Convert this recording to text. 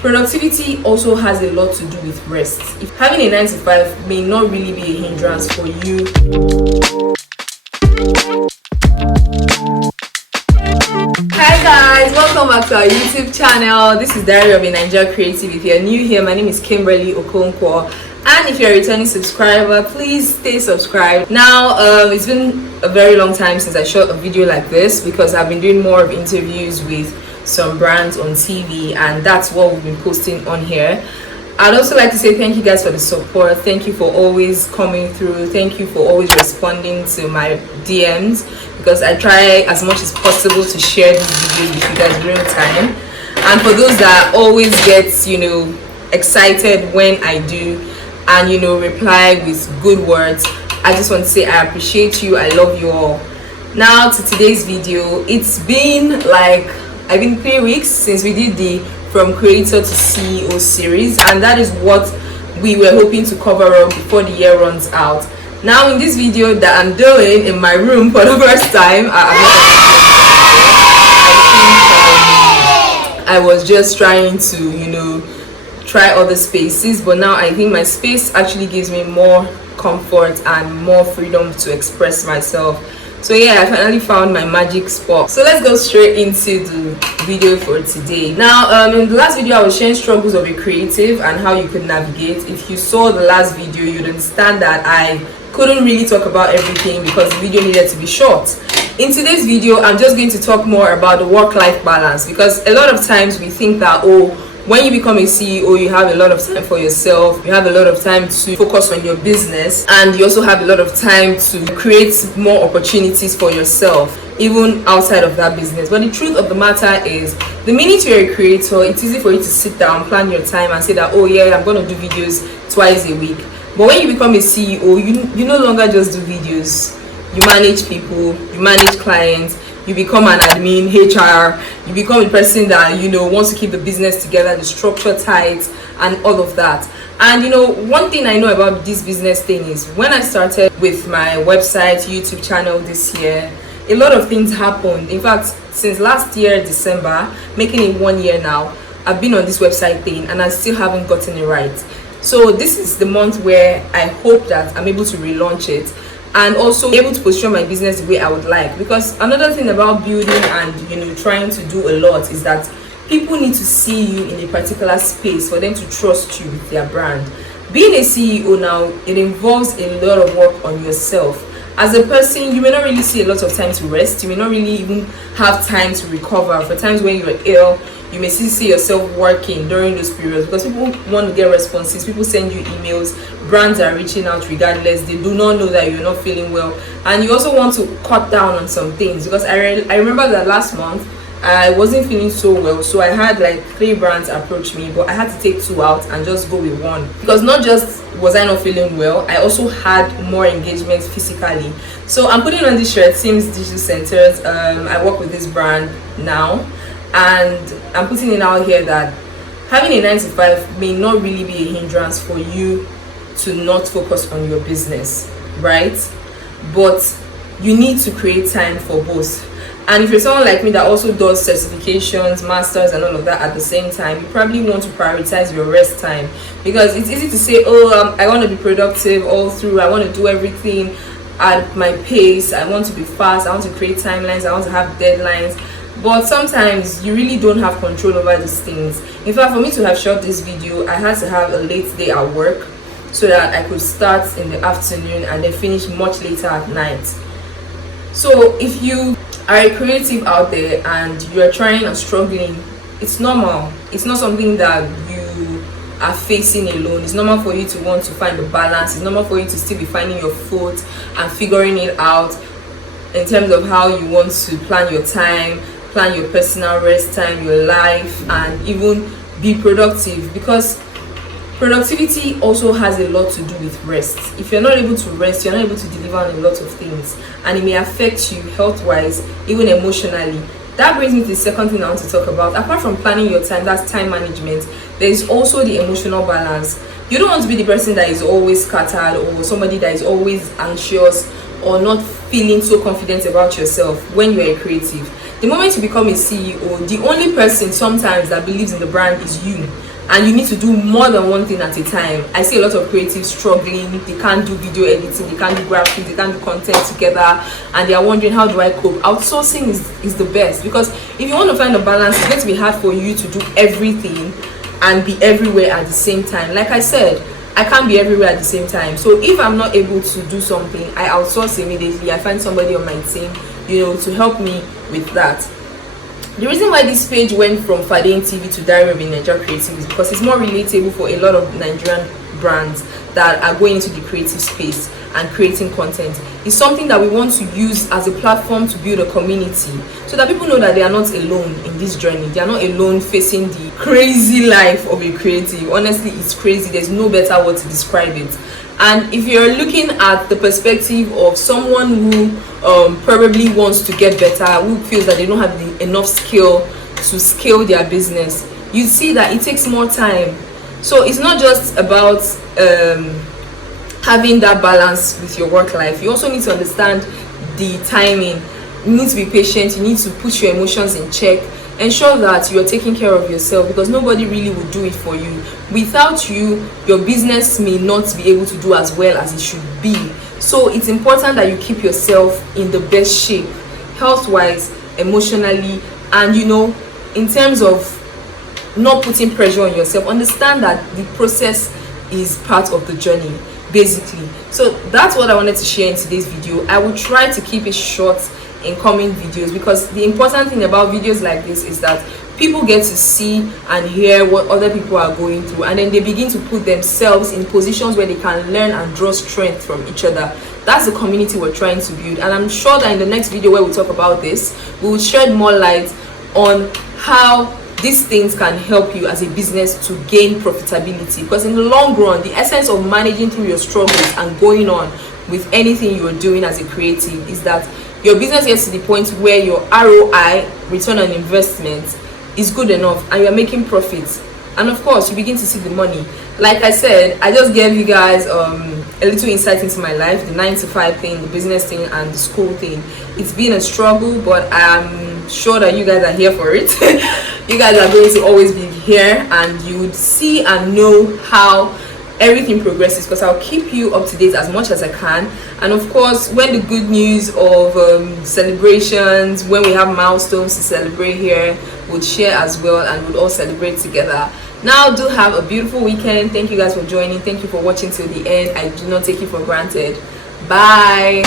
productivity also has a lot to do with rest. If having a 9 to 5 may not really be a hindrance for you. Hi guys, welcome back to our YouTube channel. This is Diary of a Naija Creative. If you're new here, my name is Kimberly Okonkwo, and if you're a returning subscriber, please stay subscribed. Now it's been a very long time since I shot a video like this because I've been doing more of interviews with some brands on TV, and that's what we've been posting on here. I'd also like to say thank you guys for the support. Thank you for always coming through. Thank you for always responding to my DMs, because I try as much as possible to share this video with you guys real time. And for those that always get excited when I do and reply with good words, I just want to say I appreciate you. I love you all. Now to today's video. It's been I think 3 weeks since we did the From Creator to CEO series, and that is what we were hoping to cover up before the year runs out. Now in this video that I'm doing in my room for the first time, I was just trying to try other spaces, but now I think my space actually gives me more comfort and more freedom to express myself. So yeah, I finally found my magic spot. So let's go straight into the video for today. Now in the last video I was sharing struggles of a creative and how you could navigate. If you saw the last video, you'd understand that I couldn't really talk about everything because the video needed to be short. In today's video, I'm just going to talk more about the work-life balance, because a lot of times we think that when you become a CEO, you have a lot of time for yourself, you have a lot of time to focus on your business, and you also have a lot of time to create more opportunities for yourself, even outside of that business. But the truth of the matter is, the minute you're a creator, it's easy for you to sit down, plan your time, and say that, oh yeah, I'm going to do videos twice a week. But when you become a CEO, you no longer just do videos. You manage people, you manage clients, you become an admin, HR, you become a person that wants to keep the business together, the structure tight, and all of that. And one thing I know about this business thing is, when I started with my website, YouTube channel this year, a lot of things happened. In fact, since last year December, making it 1 year now, I've been on this website thing and I still haven't gotten it right. So this is the month where I hope that I'm able to relaunch it and also able to position my business the way I would like. Because another thing about building and trying to do a lot is that people need to see you in a particular space for them to trust you with their brand. Being a CEO now, it involves a lot of work on yourself. As a person, you may not really see a lot of time to rest. You may not really even have time to recover. For times when you're ill, you may still see yourself working during those periods, because people want to get responses. People send you emails, brands are reaching out regardless. They do not know that you're not feeling well, and you also want to cut down on some things. Because I remember that last month I wasn't feeling so well, so I had 3 brands approach me, but I had to take 2 out and just go with 1, because not just was I not feeling well, I also had more engagement physically. So I'm putting on this shirt, Sims Digital Centers. I work with this brand now, and I'm putting it out here that having a 9 to 5 may not really be a hindrance for you to not focus on your business, right? But you need to create time for both. And if you're someone like me that also does certifications, masters, and all of that at the same time, you probably want to prioritize your rest time, because it's easy to say, I want to be productive all through, I want to do everything at my pace, I want to be fast, I want to create timelines, I want to have deadlines. But sometimes you really don't have control over these things. In fact, for me to have shot this video, I had to have a late day at work so that I could start in the afternoon and then finish much later at night. So if you are a creative out there and you're trying and struggling, it's normal. It's not something that you are facing alone. It's normal for you to want to find a balance. It's normal for you to still be finding your foot and figuring it out in terms of how you want to plan your time, plan your personal rest time, your life, and even be productive. Because productivity also has a lot to do with rest. If you're not able to rest, you're not able to deliver on a lot of things, and it may affect you health-wise, even emotionally. That brings me to the second thing I want to talk about. Apart from planning your time, that's time management, there is also the emotional balance. You don't want to be the person that is always scattered, or somebody that is always anxious or not feeling so confident about yourself when you're a creative. The moment you become a CEO, the only person sometimes that believes in the brand is you. and you need to do more than one thing at a time. I see a lot of creatives struggling. They can't do video editing, they can't do graphics, they can't do content together, and they are wondering, how do I cope? Outsourcing is the best, because if you want to find a balance, it's going to be hard for you to do everything and be everywhere at the same time. Like I said, I can't be everywhere at the same time. So if I'm not able to do something, I outsource immediately. I find somebody on my team, to help me with that. The reason why this page went from Fadane TV to Diary of a Nigerian Creative is because it's more relatable for a lot of Nigerian brands that are going into the creative space and creating content. It's something that we want to use as a platform to build a community, so that people know that they are not alone in this journey. They are not alone facing the crazy life of a creative. Honestly, it's crazy. There's no better word to describe it. And if you're looking at the perspective of someone who probably wants to get better, who feels that they don't have enough skill to scale their business, you see that it takes more time. So it's not just about having that balance with your work life. You also need to understand the timing. You need to be patient. You need to put your emotions in check. Ensure that you're taking care of yourself, because nobody really will do it for you. Without you, your business may not be able to do as well as it should be. So it's important that you keep yourself in the best shape, health-wise, emotionally, and in terms of not putting pressure on yourself. Understand that the process is part of the journey, basically. So that's what I wanted to share in today's video. I will try to keep it short in coming videos, because the important thing about videos like this is that people get to see and hear what other people are going through, and then they begin to put themselves in positions where they can learn and draw strength from each other. That's the community we're trying to build, and I'm sure that in the next video where we talk about this, we will shed more light on how these things can help you as a business to gain profitability. Because in the long run, the essence of managing through your struggles and going on with anything you're doing as a creative is that your business gets to the point where your ROI, return on investment, is good enough and you're making profits. And of course, you begin to see the money. Like I said, I just gave you guys a little insight into my life, the 9 to 5 thing, the business thing, and the school thing. It's been a struggle, but I'm sure that you guys are here for it. You guys are going to always be here, and you would see and know how everything progresses, because I'll keep you up to date as much as I can. And of course, when the good news of celebrations, when we have milestones to celebrate here, we'll share as well, and we'll all celebrate together. Now, do have a beautiful weekend. Thank you guys for joining. Thank you for watching till the end. I do not take you for granted. Bye.